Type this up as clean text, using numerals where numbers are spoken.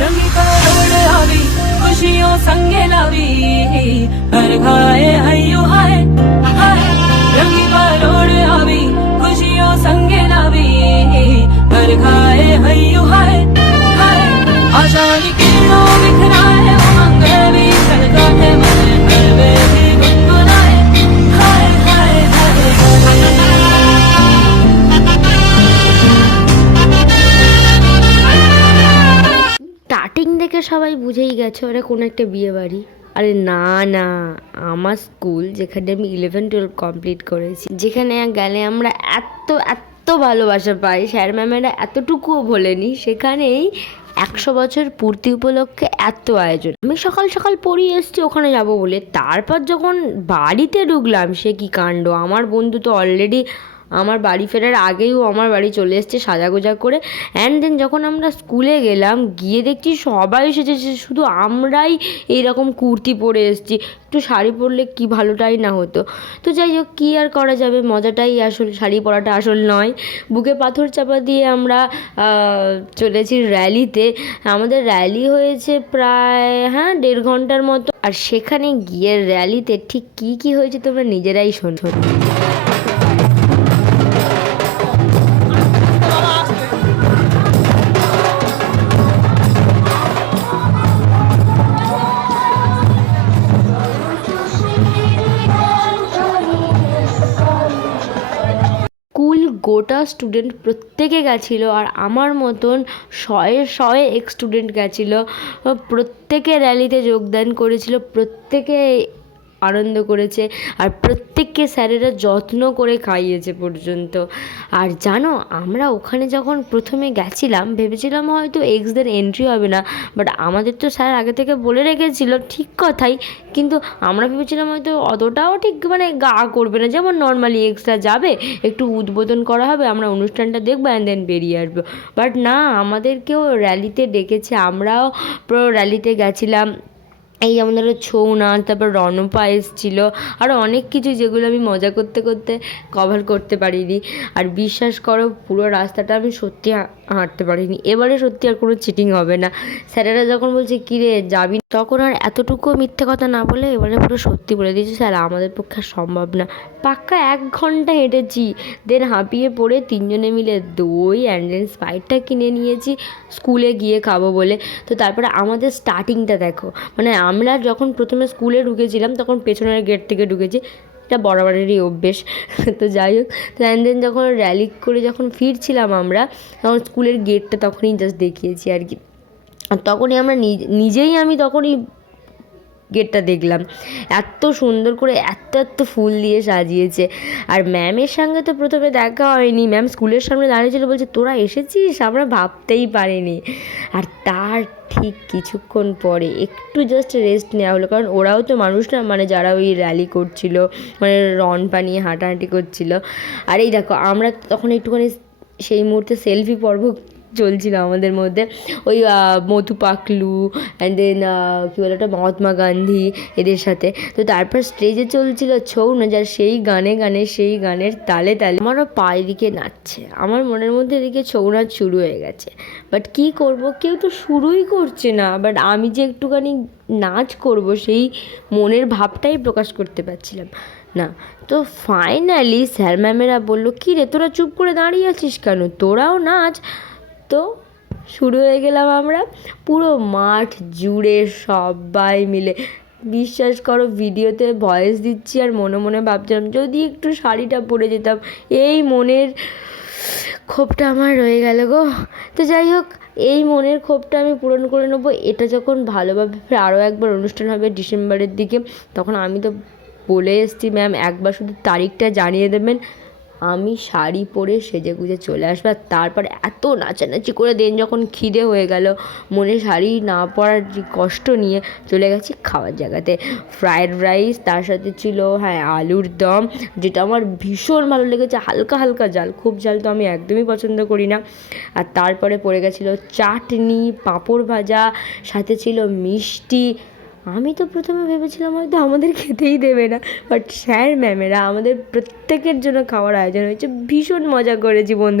रंगी करोड़ आवी खुशियों संगे लावी हर खाए हय्यो हाय हाय रंगी करोड़ आवी खुशियों संगे लावी हर खाए हय्यो हाय हाय आशा की किरणों बिखराए उमंग भी चलता है मन हर वे भी गुनगुनाए हाय हाय हाय স্টার্টিং দেখে সবাই বুঝেই গেছে ওরা কোনো একটা বিয়ে বাড়ি। আরে না না, আমার স্কুল যেখানে আমি 11-12 কমপ্লিট করেছি, যেখানে গেলে আমরা এত এত ভালোবাসা পাই, স্যার ম্যামেরা এতটুকুও বলেনি, সেখানেই 100 বছর পূর্তি উপলক্ষে এত আয়োজন। আমি সকাল সকাল পড়িয়ে এসেছি ওখানে যাব বলে, তারপর যখন বাড়িতে ঢুকলাম সে কি কাণ্ড। আমার বন্ধু তো অলরেডি আমার বাড়ি ফেরার আগেই ও আমার বাড়ি চলে এসছে সাজাগোজা করে। অ্যান্ড দেন যখন আমরা স্কুলে গেলাম, গিয়ে দেখছি সবাই সেজেছে, শুধু আমরাই এইরকম কুর্তি পরে এসেছি। একটু শাড়ি পরলে কি ভালোটাই না হতো। তো যাই হোক, কী আর করা যাবে, মজাটাই আসল, শাড়ি পরাটা আসল নয়। বুকে পাথর চাপা দিয়ে আমরা চলেছি র্যালিতে। আমাদের র্যালি হয়েছে প্রায় 1.5 ঘন্টার মতো। আর সেখানে গিয়ে র্যালিতে ঠিক কী কী হয়েছে তোমরা নিজেরাই শোনো। স্কুল গোটা স্টুডেন্ট প্রত্যেকে গেছিলো, আর আমার মতন শয়ে এক স্টুডেন্ট গেছিলো। প্রত্যেকে র্যালিতে যোগদান করেছিল, প্রত্যেকে আনন্দ করেছে, আর প্রত্যেককে স্যারেরা যত্ন করে খাইয়েছে পর্যন্ত। আর জানো, আমরা ওখানে যখন প্রথমে গেছিলাম ভেবেছিলাম হয়তো এক্সদের এন্ট্রি হবে না, বাট আমাদের তো স্যার আগে থেকে বলে রেখেছিল, ঠিক কথাই, কিন্তু আমরা ভেবেছিলাম হয়তো অতটাও ঠিক গা করবে না, যেমন নর্মালি এক্সরা যাবে, একটু উদ্বোধন করা হবে, আমরা অনুষ্ঠানটা দেখবো অ্যান্ড দেন বেরিয়ে আসবো। বাট না, আমাদেরকেও র্যালিতে ডেকেছে, আমরাও পুরো র্যালিতে গেছিলাম। এই যেমন ধরো ছৌ নাচ, তারপর রণপা এসেছিলো, আরও অনেক কিছু যেগুলো আমি মজা করতে করতে কভার করতে পারিনি। আর বিশ্বাস করো, পুরো রাস্তাটা আমি সত্যি হাঁটতে পারিনি। এবারে সত্যি আর কোনো চিটিং হবে না। স্যারেরা যখন বলছে কী রে যাবি, তখন আর এতটুকুও মিথ্যে কথা না বলে এবারে পুরো সত্যি বলে দিয়েছি, স্যার আমাদের পক্ষে সম্ভব না। পাক্কা 1 ঘন্টা হেঁটেছি, দেন হাঁপিয়ে পড়ে 3 জনে মিলে দই অ্যান্ড দেন স্প্রাইটটা কিনে নিয়েছি স্কুলে গিয়ে খাবো বলে। তো তারপরে আমাদের স্টার্টিংটা দেখো, আমরা যখন প্রথমে স্কুলে ঢুকেছিলাম তখন পেছনের গেট থেকে ঢুকেছি, এটা বরাবরেরই অভ্যেস। তো যাই হোক, অ্যান্ড দেন যখন র্যালি করে যখন ফিরছিলাম আমরা, তখন স্কুলের গেটটা তখনই জাস্ট দেখিয়েছি আর কি। আর তখনই আমরা আমি তখনই গেটটা দেখলাম, এত সুন্দর করে এত এত ফুল দিয়ে সাজিয়েছে। আর ম্যামের সঙ্গে তো প্রথমে দেখা হয়নি, ম্যাম স্কুলের সামনে দাঁড়িয়েছিল, বলছে তোরা এসেছিস, আমরা ভাবতেই পারিনি। আর তার ঠিক কিছুক্ষণ পরে একটু জাস্ট রেস্ট নেওয়া হলো, কারণ ওরাও তো মানুষ না, যারা ওই র্যালি করছিল, রনপা নিয়ে হাঁটাহাঁটি করছিল। আর এই দেখো, আমরা তখন একটুখানি সেই মুহূর্তে সেলফি পর্ব চলছিল আমাদের মধ্যে, ওই মধু পাকলু অ্যান্ড দেন কী বলে ওটা, মহাত্মা গান্ধী এদের সাথে। তো তারপর স্টেজে চলছিল ছৌ নাচ, আর সেই গানে গানে সেই গানের তালে তালে আমারও পা এদিকে নাচছে, আমার মনের মধ্যে এদিকে ছৌ নাচ শুরু হয়ে গেছে। বাট কী করব, কেউ তো শুরুই করছে না, বাট আমি যে একটুখানি নাচ করব সেই মনের ভাবটাই প্রকাশ করতে পারছিলাম না। তো ফাইনালি স্যার ম্যামেরা বললো, কী রে তোরা চুপ করে দাঁড়িয়ে আছিস কেন, তোরাও নাচ। তো শুরু হয়ে গেলাম আমরা, পুরো মাঠ জুড়ে সবাই মিলে। বিশ্বাস করো, ভিডিওতে ভয়েস দিচ্ছি আর মনে মনে ভাবছিলাম যদি একটু শাড়িটা পরে যেতাম, এই মনের ক্ষোভটা আমার রয়ে গেল গো। তো যাই হোক, এই মনের ক্ষোভটা আমি পূরণ করে নেবো। এটা যখন ভালোভাবে আরও একবার অনুষ্ঠান হবে ডিসেম্বরের দিকে, তখন আমি তো বলে এসেছি, ম্যাম একবার শুধু তারিখটা জানিয়ে দেবেন, আমি শাড়ি পরে সেজেগুজে চলে আসবো। আর তারপর এত নাচানাচি করে দেন যখন খিদে হয়ে গেল, মনে শাড়ি না পরার যে কষ্ট নিয়ে চলে গেছি খাওয়ার জায়গাতে। ফ্রায়েড রাইস, তার সাথে ছিল আলুর দম, যেটা আমার ভীষণ ভালো লেগেছে, হালকা হালকা ঝাল, খুব ঝাল তো আমি একদমই পছন্দ করি না। আর তারপরে পড়ে গেছিলো চাটনি, পাঁপড় ভাজা, সাথে ছিল মিষ্টি। আমি তো প্রথমে ভেবেছিলাম হয়তো আমাদের খেতেই দেবে না, বাট স্যার ম্যামেরা আমাদের প্রত্যেকের জন্য খাওয়ার আয়োজন হয়েছে। ভীষণ মজা করেছি বন্ধু।